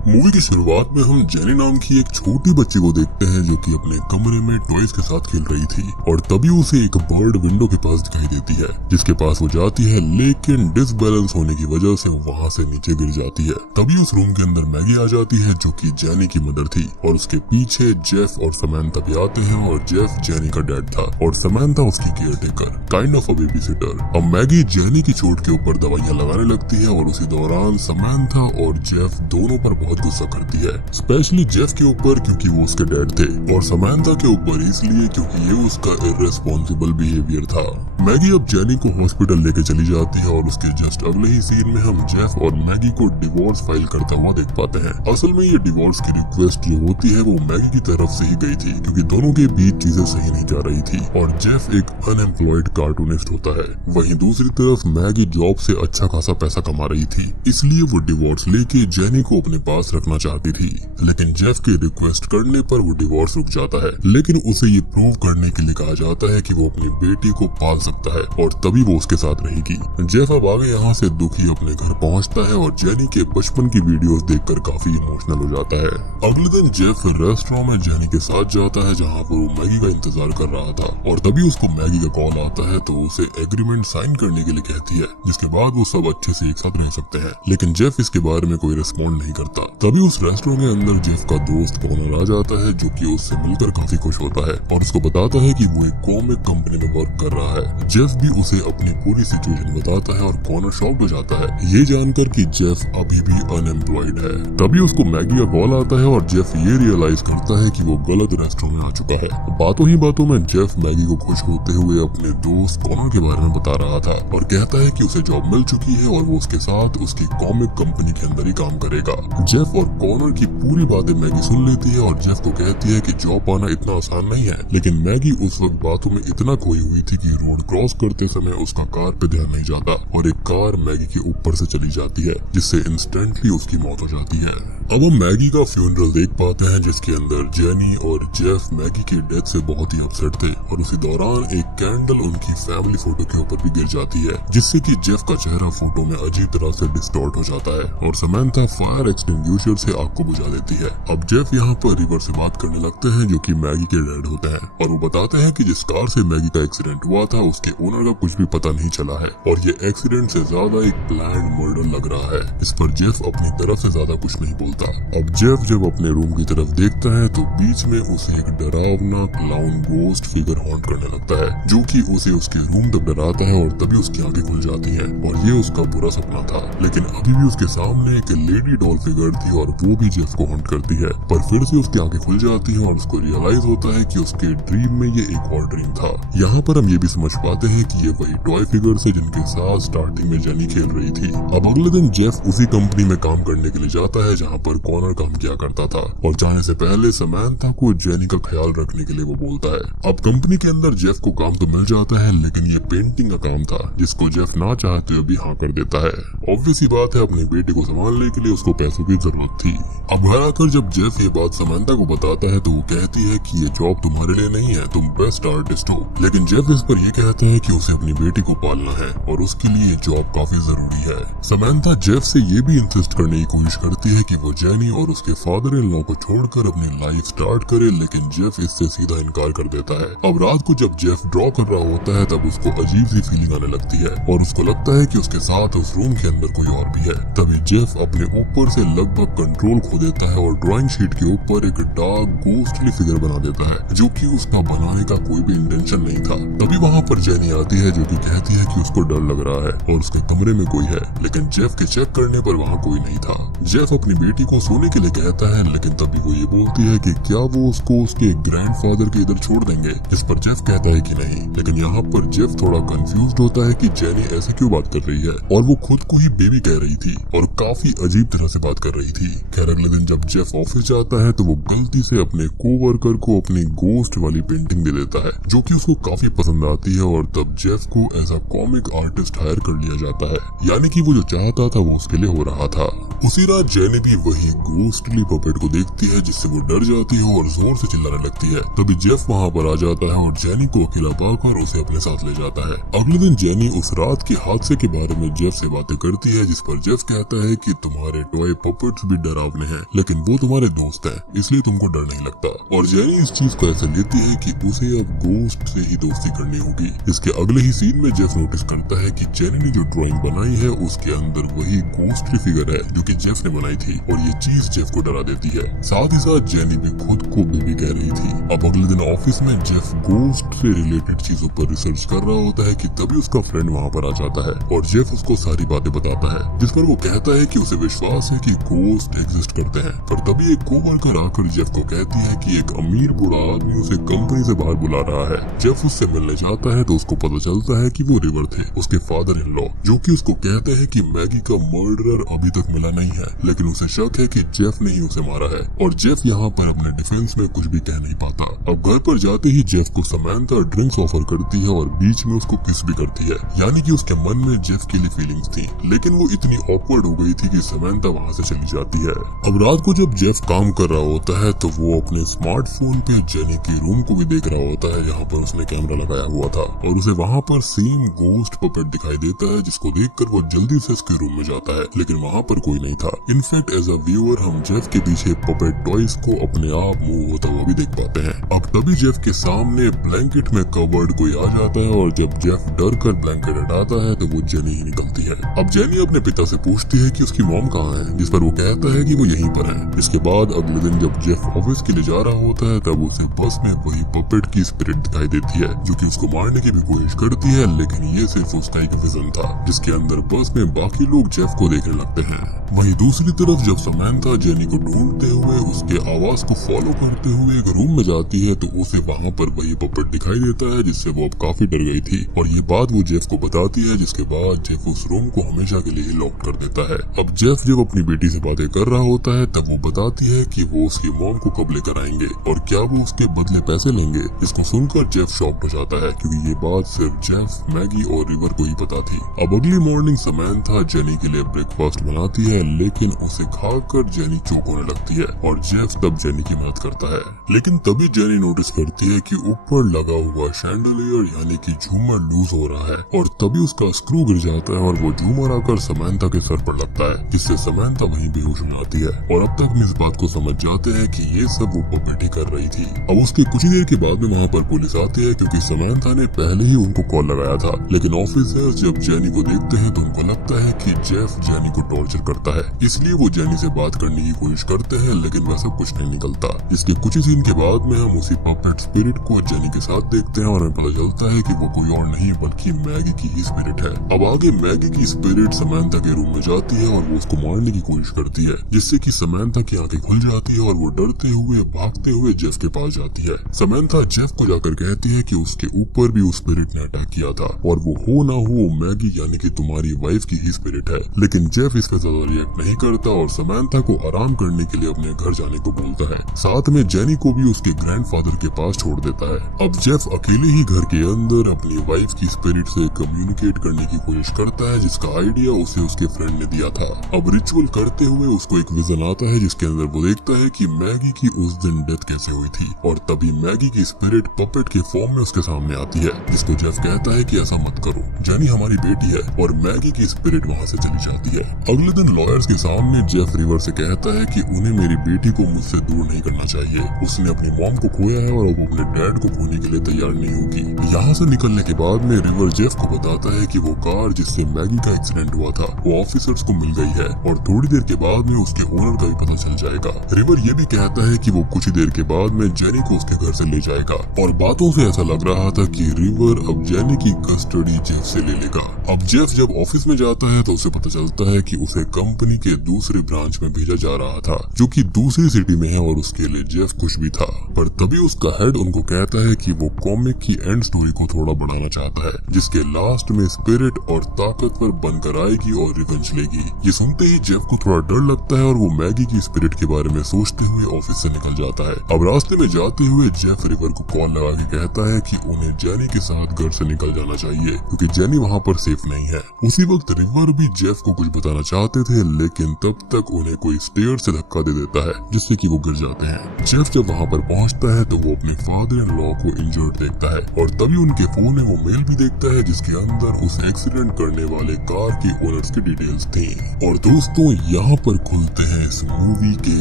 Movie की शुरुआत में हम जेनी नाम की एक छोटी बच्ची को देखते हैं जो कि अपने कमरे में टॉयज के साथ खेल रही थी और तभी उसे एक बर्ड विंडो के पास दिखाई देती है जिसके पास वो जाती है, लेकिन डिसबैलेंस होने की वजह से वो वहाँ से नीचे गिर जाती है। तभी उस रूम के अंदर मैगी आ जाती है जो कि जेनी की मदर थी और उसके पीछे जेफ और समैंथा भी आते हैं और जेफ जेनी का डैड था और समैंथा उसकी care taker, kind of a baby sitter. अब मैगी जेनी की चोट के ऊपर दवाइयाँ लगाने लगती है और उसी दौरान समैंथा और जेफ दोनों पर बहुत गुस्सा करती है, स्पेशली जेफ के ऊपर क्योंकि वो उसके डैड थे और समैंथा के ऊपर इसलिए क्योंकि ये उसका इर्रेस्पॉन्सिबल बिहेवियर था। मैगी अब जेनी को हॉस्पिटल लेके चली जाती है और उसके जस्ट अगले ही सीन में हम जेफ और मैगी को डिवोर्स फाइल करता हुआ देख पाते हैं। असल में ये डिवोर्स की रिक्वेस्ट जो होती है वो मैगी की तरफ से ही गई थी क्योंकि दोनों के बीच चीजें सही नहीं जा रही थी और जेफ एक अनएम्प्लॉयड कार्टूनिस्ट होता है। वहीं दूसरी तरफ मैगी जॉब से अच्छा खासा पैसा कमा रही थी, इसलिए वो डिवोर्स लेके जेनी को अपने पास रखना चाहती थी, लेकिन जेफ के रिक्वेस्ट करने पर वो डिवोर्स रुक जाता है। लेकिन उसे ये प्रूव करने के लिए कहा जाता है कि वो अपनी बेटी को पाल सकता है और तभी वो उसके साथ रहेगी। जेफ अब आगे यहाँ से दुखी अपने घर पहुँचता है और जेनी के बचपन की वीडियोस देखकर काफी इमोशनल हो जाता है। अगले दिन जेफ रेस्टोरेंट में जेनी के साथ जाता है जहाँ पर वो मैगी का इंतजार कर रहा था और तभी उसको मैगी का कॉल आता है तो उसे एग्रीमेंट साइन करने के लिए कहती है, जिसके बाद वो सब अच्छे से एक साथ रह सकते हैं। लेकिन जेफ इसके बारे में कोई रिस्पॉन्ड नहीं करता। तभी उस रेस्टोरेंट के अंदर जेफ का दोस्त कॉनर आ जाता है जो कि उससे मिलकर काफी खुश होता है और उसको बताता है कि वो एक कॉमिक कंपनी में वर्क कर रहा है। जेफ भी उसे अपनी पूरी सिचुएशन बताता है और कॉनर शॉक्ड हो जाता है ये जानकर कि जेफ अभी भी अनएम्प्लॉयड है। तभी उसको मैगी का कॉल आता है और जेफ ये रियलाइज करता है कि वो गलत रेस्टोरेंट में आ चुका है। बातों ही बातों में जेफ मैगी को खुश होते हुए अपने दोस्त कॉनर के बारे में बता रहा था और कहता है कि उसे जॉब मिल चुकी है और वो उसके साथ उसकी कॉमिक कंपनी के अंदर ही काम करेगा। जेफ और कॉनर की पूरी बातें मैगी सुन लेती है और जेफ को कहती है कि जॉब पाना इतना आसान नहीं है, लेकिन मैगी उस वक्त बातों में इतना खोई हुई थी कि रोड क्रॉस करते समय उसका कार पे ध्यान नहीं जाता और एक कार मैगी के ऊपर से चली जाती है जिससे इंस्टेंटली उसकी मौत हो जाती है। अब हम मैगी का फ्यूनरल देख पाते हैं जिसके अंदर जेनी और जेफ मैगी की डेथ से बहुत ही अपसेट थे और उसी दौरान एक कैंडल उनकी फैमिली फोटो के ऊपर भी गिर जाती है जिससे कि जेफ का चेहरा फोटो में अजीब तरह से डिस्टॉर्ट हो जाता है और समैंथा फायर एक्सटिंग्विशर से आग को बुझा देती है। अब जेफ यहाँ पर रिवर से बात करने लगते हैं जो कि मैगी के डैड होते हैं और वो बताते हैं कि जिस कार से मैगी का एक्सीडेंट हुआ था उसके ओनर का कुछ भी पता नहीं चला है और ये एक्सीडेंट से ज्यादा एक प्लान्ड मर्डर लग रहा है। इस पर जेफ अपनी तरफ से ज्यादा कुछ नहीं बोलता। अब जेफ जब अपने रूम की तरफ देखता है तो बीच में उसे एक डरावना क्लाउन गोस्ट फिगर हॉन्ट करने लगता है जो कि उसे उसके रूम तक डराता है और तभी उसकी आंखें खुल जाती हैं और ये उसका बुरा सपना था। लेकिन अभी भी उसके सामने एक लेडी डॉल फिगर थी और वो भी जेफ को हॉन्ट करती है, पर फिर से उसकी आंखें खुल जाती हैं और उसको रियलाइज होता है कि उसके ड्रीम में ये एक और ड्रीम था। यहाँ पर हम ये भी समझ पाते हैं कि ये वही टॉय फिगर्स है जिनके साथ स्टार्टिंग में जेनी खेल रही थी। अब अगले दिन जेफ उसी कंपनी में काम करने के लिए जाता है जहाँ पर कॉनर काम किया करता था और जाने से पहले समैंथा को जेनी का ख्याल रखने के लिए वो बोलता है। अब कंपनी के अंदर जेफ को काम तो मिल जाता है लेकिन ये पेंटिंग का काम था जिसको जेफ ना चाहते हुए भी हाँ कर देता है। ऑब्वियस ही बात है अपनी बेटी को संभालने के लिए उसको पैसों की जरूरत थी। अब घर आकर जब जेफ ये बात समैंथा को बताता है तो वो कहती है कि ये जॉब तुम्हारे लिए नहीं है, तुम बेस्ट आर्टिस्ट हो। लेकिन जेफ इस पर ये कहता है कि उसे अपनी बेटी को पालना है और उसके लिए ये जॉब काफी जरूरी है। समैंथा जेफ से ये भी इंसिस्ट करने की कोशिश करती है कि वो जेनी और उसके फादर इन लॉ को छोड़कर अपनी लाइफ स्टार्ट करे, लेकिन जेफ इससे सीधा इनकार कर देता है। अब रात को जब जेफ ड्रॉ कर रहा होता है तब उसको अजीब सी फीलिंग आने लगती है और उसको लगता है कि उसके साथ उस रूम के अंदर कोई और भी है। तभी जेफ अपने ऊपर से लगभग कंट्रोल खो देता है और ड्राइंग शीट के ऊपर एक डार्क गोस्टली फिगर बना देता है जो कि उसका बनाने का कोई भी इंटेंशन नहीं था। तभी वहाँ पर जेनी आती है जो कि कहती है कि उसको डर लग रहा है और उसके कमरे में कोई है, लेकिन जेफ के चेक करने पर वहाँ कोई नहीं था। जेफ अपनी बेटी को सोने के लिए कहता है लेकिन तभी वो ये बोलती है कि क्या वो उसको उसके ग्रैंडफादर के इधर छोड़ देंगे, इस पर जेफ कहता है कि नहीं। लेकिन यहाँ पर जेफ थोड़ा कंफ्यूज्ड होता है कि जेनी ऐसे क्यों बात कर रही है और वो खुद को ही बेबी कह रही थी और काफी अजीब तरह से बात कर रही थी। खैर अगले दिन जब जेफ ऑफिस जाता है तो वो गलती से अपने कोवर्कर को अपनी गोस्ट वाली पेंटिंग दे देता है जो कि उसको काफी पसंद आती है और तब जेफ को as a comic artist hire कर लिया जाता है, यानी कि वो जो चाहता था वो उसके लिए हो रहा था। उसी रात जेनी भी वही घोस्टली पपेट को देखती है जिससे वो डर जाती है और जोर से चिल्लाने लगती है। तभी जेफ वहाँ पर आ जाता है और जेनी को अकेला पाकर उसे अपने साथ ले जाता है। अगले दिन जेनी उस रात के हादसे के बारे में जेफ से बातें करती है, जिस पर जेफ कहता है कि तुम्हारे टॉय पपेट्स भी डरावने हैं, लेकिन वो तुम्हारे दोस्त हैं, इसलिए तुमको डर नहीं लगता। और जेनी इस चीज को ऐसे लेती है कि उसे अब घोस्ट से ही दोस्ती करनी होगी। इसके अगले ही सीन में जेफ नोटिस करता है कि जेनी ने जो ड्राइंग बनाई है उसके अंदर वही घोस्टली फिगर है जो कि जेफ ने बनाई थी, और ये चीज जेफ को डरा देती है। साथ ही साथ जेनी भी खुद को बेबी कह रही थी। अब अगले दिन ऑफिस में जेफ घोस्ट से रिलेटेड चीजों पर रिसर्च कर रहा होता है कि तभी उसका फ्रेंड वहाँ पर आ जाता है और जेफ उसको सारी बातें बताता है, जिस पर वो कहता है कि उसे विश्वास है कि घोस्ट एग्जिस्ट करते हैं। पर तभी एक कोवर्कर आकर जेफ को कहती है कि एक अमीर बूढ़ा आदमी उसे कंपनी से बाहर बुला रहा है। जेफ उससे मिलने जाता है तो उसको पता चलता है कि वो रिवर थे, उसके फादर इन लॉ, जो कि उसको कहते हैं कि मैगी का मर्डरर अभी तक मिला नहीं है, लेकिन उसे शक है कि जेफ ने ही उसे मारा है। और जेफ यहाँ पर अपने डिफेंस में कुछ भी कह नहीं पाता। अब घर पर जाते ही जेफ को समंथा ड्रिंक्स ऑफर करती है और बीच में उसको किस भी करती है, यानी कि उसके मन में जेफ के लिए फीलिंग्स थी, लेकिन वो इतनी ऑकवर्ड हो गई थी कि समंथा वहाँ से चली जाती है। अब रात को जब जेफ काम कर रहा होता है तो वो अपने स्मार्टफोन पे जेनी के रूम को भी देख रहा होता है, जहाँ पर उसने कैमरा लगाया हुआ था, और उसे वहाँ पर सेम घोस्ट पपेट दिखाई देता है, जिसको देखकर वो जल्दी से उसके रूम में जाता है, लेकिन वहाँ पर कोई नहीं था। इनफैक्ट एज अ व्यूअर हम जेफ के पीछे पपेट टॉयज को अपने आप मूव होता हुआ भी देख पाते हैं। अब तभी जेफ के सामने ब्लैंकेट में कवर्ड कोई आ जाता है और जब जेफ डर कर ब्लैंकेट हटाता है तो वो जेनी ही निकलती है। अब जेनी अपने पिता से पूछती है कि उसकी मॉम कहाँ है, जिस पर वो कहता है कि वो यहीं पर है। इसके बाद अगले दिन जब जेफ ऑफिस के लिए जा रहा होता है तब उसे बस में वही पपेट की स्पिरिट दिखाई देती है, जो कि उसको मारने की भी कोशिश करती है, लेकिन ये सिर्फ उसका एक विजन था, जिसके अंदर बस में बाकी लोग जेफ को देखने लगते हैं। वहीं दूसरी तरफ जब समंथा जेनी को ढूंढते हुए उसके आवाज को फॉलो करते हुए एक रूम में जाती है तो उसे वहाँ पर वही पपेट दिखाई देता है, जिससे वो अब काफी डर गई थी, और ये बात वो जेफ को बताती है, जिसके बाद जेफ उस रूम को हमेशा के लिए लॉक कर देता है। अब जेफ जब अपनी बेटी से बातें कर रहा होता है तब वो बताती है कि वो उसकी मॉम को कब लेकर आएंगे और क्या वो उसके बदले पैसे लेंगे। इसको सुनकर जेफ शॉक्ड हो जाता है, क्योंकि ये बात सिर्फ जेफ, मैगी और रिवर को ही पता थी। अब अगली मॉर्निंग समंथा जेनी के लिए ब्रेकफास्ट बनाती है, लेकिन उसे खाकर जेनी चौंक होने लगती है और जेफ तब जेनी की मदद करता है। लेकिन तभी जेनी नोटिस करती है कि ऊपर लगा हुआ शैंडलियर यानी कि झूमर लूज हो रहा है, और तभी उसका स्क्रू गिर जाता है और वो झूमर आकर समंथा के सर पर लगता है, जिससे समंथा वहीं बेहोश हो जाती है। और अब तक हम इस बात को समझ जाते हैं कि ये सब वो पपेट ही कर रही थी। अब उसके कुछ ही देर के बाद में वहाँ पर पुलिस आती है, क्योंकि समंथा ने पहले ही उनको कॉल लगाया था, लेकिन ऑफिसर्स जब जेनी को देखते हैं तो उनको लगता है कि जेफ जेनी को टॉर्चर करता है, इसलिए वो जेनी से बात करने की कोशिश करते हैं, लेकिन वैसा कुछ नहीं निकलता। इसके कुछ ही सीन के बाद में हम उसी पपेट स्पिरिट को जेनी के साथ देखते हैं और हमें पता चलता है कि वो कोई और नहीं बल्कि मैगी की ही स्पिरिट है। अब आगे मैगी की स्पिरिट समंथा के रूम में जाती है और वो उसको मारने की कोशिश करती है, जिससे कि समंथा की आंखें खुल जाती है और वो डरते हुए भागते हुए जेफ के पास जाती है। समंथा जेफ को जाकर कहती है कि उसके ऊपर भी उस स्पिरिट ने अटैक किया था, और वो हो ना हो मैगी यानी कि तुम्हारी वाइफ की ही स्पिरिट है। लेकिन जेफ इस पे ज्यादा रिएक्ट नहीं करता और समंथा को आराम करने के लिए अपने घर जाने को बोलता है। साथ में जेनी को भी उसके ग्रैंडफादर के पास छोड़ देता है। अब जेफ अकेले ही घर के अंदर अपनी वाइफ की स्पिरिट से कम्युनिकेट करने की कोशिश करता है, जिसका आइडिया उसे उसके फ्रेंड ने दिया था। अब रिचुअल करते हुए उसको एक विजन आता है, जिसके अंदर वो देखता है कि मैगी की उस दिन डेथ कैसे हुई थी, और तभी मैगी की स्पिरिट पपेट के फॉर्म में उसके सामने आती है, जिसको जेफ कहता है कि ऐसा मत करो, जेनी हमारी बेटी है, और मैगी की स्पिरिट वहाँ से चली जाती है। अगले दिन लॉयर्स के सामने जेफ रिवर से कहता है कि उन्हें मेरी बेटी को मुझसे दूर नहीं करना चाहिए, उसने अपनी मॉम को खोया है और अब अपने डैड को खोने के लिए तैयार नहीं होगी। यहाँ से निकलने के बाद में रिवर जेफ को बताता है कि वो कार जिससे मैगी का एक्सीडेंट हुआ था वो ऑफिसर्स को मिल गई है, और थोड़ी देर के बाद में उसके ओनर का भी पता चल जाएगा। रिवर ये भी कहता है कि वो कुछ ही देर के बाद में जेनी को उसके घर से ले जाएगा, और बातों से ऐसा लग रहा था कि रिवर अब जेनी की कस्टडी जेफ से ले लेगा। अब जेफ जब ऑफिस में जाता है तो उसे पता चलता है कि उसे कंपनी के दूसरे ब्रांच में भेजा जा रहा था, जो कि दूसरी सिटी में है, और उसके लिए जेफ खुश भी था। पर तभी उसका हेड उनको कहता है कि वो कॉमिक की एंड स्टोरी को थोड़ा बढ़ाना चाहता है, जिसके लास्ट में स्पिरिट और ताकतवर बनकर आएगी और रिवेंज लेगी। ये सुनते ही जेफ को थोड़ा डर लगता है और वो मैगी की स्पिरिट के बारे में सोचते हुए ऑफिस से निकल जाता है। अब रास्ते में जाते हुए जेफ रिवर को कॉल लगा के कहता है कि उन्हें जेनी के साथ घर से निकल जाना चाहिए, क्योंकि जेनी वहाँ पर सेफ नहीं है। उसी वक्त रिवर भी जेफ को कुछ बताना चाहते थे, लेकिन तब तक उन्हें कोई स्टेयर से धक्का दे देता है जिससे कि वो गिर जाते हैं। जेफ जब वहाँ पर पहुँचता है तो वो अपने फादर इन लॉ को इंजर्ड देखता है और तभी उनके फोन में वो मेल भी देखता है जिसके अंदर उस एक्सीडेंट करने वाले कार के ओनर्स की डिटेल्स थी। और दोस्तों यहाँ पर खुलते हैं इस मूवी के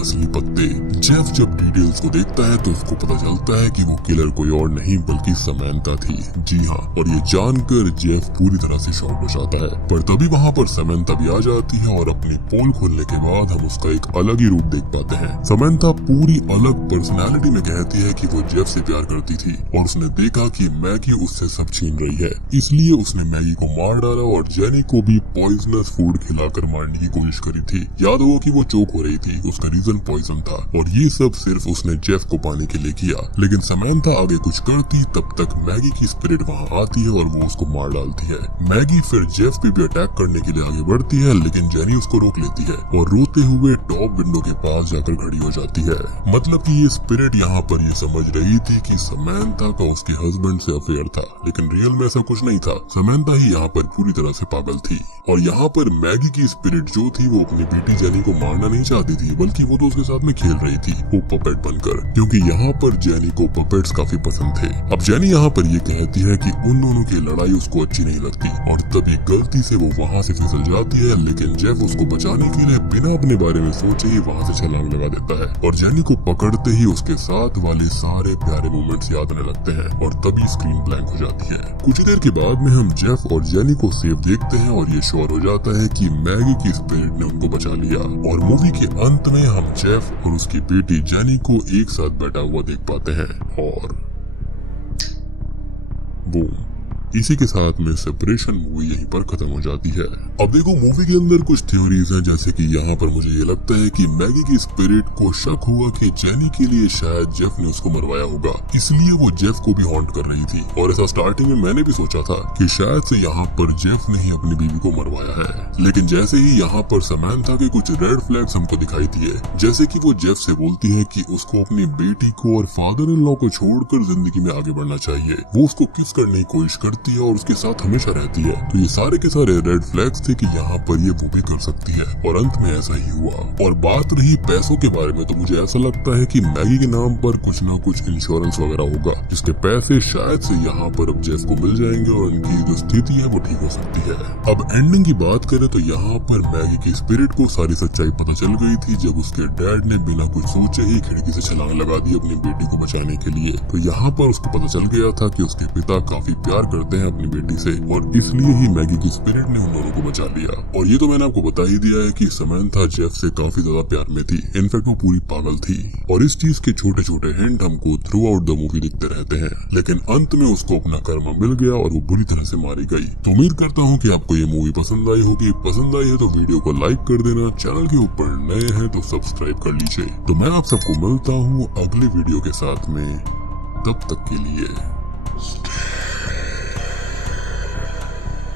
असली पत्ते। जेफ जब डिटेल्स को देखता है तो उसको पता चलता है कि वो किलर कोई और नहीं बल्कि समैंथा थी। जी हाँ, और ये जानकर जेफ पूरी तरह से शॉक हो जाता है। पर तभी वहाँ पर समैंथा भी आ जाती है और अपनी पोल खोलने के बाद हम उसका एक अलग ही रूप देख पाते हैं। समैंथा पूरी अलग पर्सनालिटी में कहती है कि वो जेफ से प्यार करती थी और उसने देखा कि मैगी उससे सब छीन रही है, इसलिए उसने मैगी को मार डाला और जेनी को भी पॉइजनस फूड खिलाकर मारने की कोशिश करी थी। याद हो कि वो चोक हो रही थी, उसका रीजन पॉइजन था और ये सब सिर्फ उसने जेफ को पाने के लिए किया। लेकिन समैंथा आगे कुछ करती तब तक मैगी की स्पिरिट वहाँ आती है और वो उसको मार डालती है। मैगी फिर जेफ पे भी अटैक करने के लिए आगे बढ़ती है लेकिन जेनी उसको रोक लेती है और रोते हुए टॉप विंडो के पास जाकर खड़ी हो जाती है। मतलब कि ये स्पिरिट यहाँ पर ये समझ रही थी कि समैंथा का उसके हस्बैंड से अफेयर था, लेकिन रियल में ऐसा कुछ नहीं था। समैंथा ही यहाँ पर पूरी तरह से पागल थी और यहाँ पर मैगी की स्पिरिट जो थी वो अपनी बेटी जेनी को मारना नहीं चाहती थी, बल्कि वो तो उसके साथ में खेल रही थी, वो पपेट बनकर, क्योंकि यहाँ पर जेनी को पपेट्स काफी पसंद थे। अब जेनी यहाँ पर ये कहती है कि उन दोनों की लड़ाई उसको अच्छी नहीं लगती और तभी गलती से वो वहाँ से फिसल जाती है, लेकिन जेफ उसको बचाने के लिए बिना अपने बारे में सोचे ही वहाँ से छलांग लगा देता है और जेनी को पकड़ते ही उसके साथ वाले सारे प्यारे मोमेंट्स याद आने लगते हैं और तभी स्क्रीन ब्लैंक हो जाती है। कुछ देर के बाद में हम जेफ और जेनी को सेफ देखते हैं और ये श्योर हो जाता है कि मैगी की स्पिरिट ने उनको बचा लिया और मूवी के अंत में हम जेफ और उसकी बेटी जेनी को एक साथ बैठा हुआ देख पाते हैं और बूम, इसी के साथ में सेपरेशन मूवी यहीं पर खत्म हो जाती है। अब देखो मूवी के अंदर कुछ थ्योरीज हैं, जैसे कि यहाँ पर मुझे ये लगता है कि मैगी की स्पिरिट को शक हुआ कि जेनी के लिए शायद जेफ ने उसको मरवाया होगा, इसलिए वो जेफ को भी हॉन्ट कर रही थी। और ऐसा स्टार्टिंग में मैंने भी सोचा था कि शायद से यहाँ पर जेफ ने ही अपनी बीवी को मरवाया है, लेकिन जैसे ही यहाँ पर समैंथा के कुछ रेड फ्लैग्स हमको दिखाई दिए, जैसे कि वो जेफ से बोलती है कि उसको अपनी बेटी को और फादर इन लॉ को छोड़कर जिंदगी में आगे बढ़ना चाहिए, वो उसको किस करने की कोशिश करती है और उसके साथ हमेशा रहती है, तो ये सारे के सारे रेड फ्लैग्स थे कि यहाँ पर ये वो भी कर सकती है और अंत में ऐसा ही हुआ। और बात रही पैसों के बारे में, तो मुझे ऐसा लगता है कि मैगी के नाम पर कुछ ना कुछ इंश्योरेंस वगैरह होगा जिसके पैसे शायद से यहाँ पर अब जेफ को मिल जाएंगे और उनकी जो स्थिति है वो ठीक हो सकती है। अब एंडिंग की बात करें तो यहाँ पर मैगी की स्पिरिट को सारी सच्चाई पता चल गई थी जब उसके डैड ने बिना कुछ सोचे ही खिड़की से छलांग लगा दी अपनी बेटी को बचाने के लिए। तो यहाँ पर उसको पता चल गया था कि उसके पिता काफी प्यार करते हैं अपनी बेटी से और इसलिए ही मैगी की स्पिरिट ने उन दोनों को बचा लिया। और ये तो मैंने आपको बता ही दिया है कि समैंथा जेफ से काफी ज्यादा प्यार में थी, इनफैक्ट वो पूरी पागल थी और इस चीज के छोटे छोटे हिंट हमको थ्रू आउट द मूवी दिखते रहते हैं, लेकिन अंत में उसको अपना कर्म मिल गया और वो बुरी तरह से मारी गई। तो उम्मीद करता हूँ कि आपको ये मूवी पसंद आई होगी। पसंद आई है तो वीडियो को लाइक कर देना, चैनल के ऊपर नए हैं तो सब्सक्राइब कर लीजिए। तो मैं आप सबको मिलता हूँ अगले वीडियो के साथ में, तब तक के लिए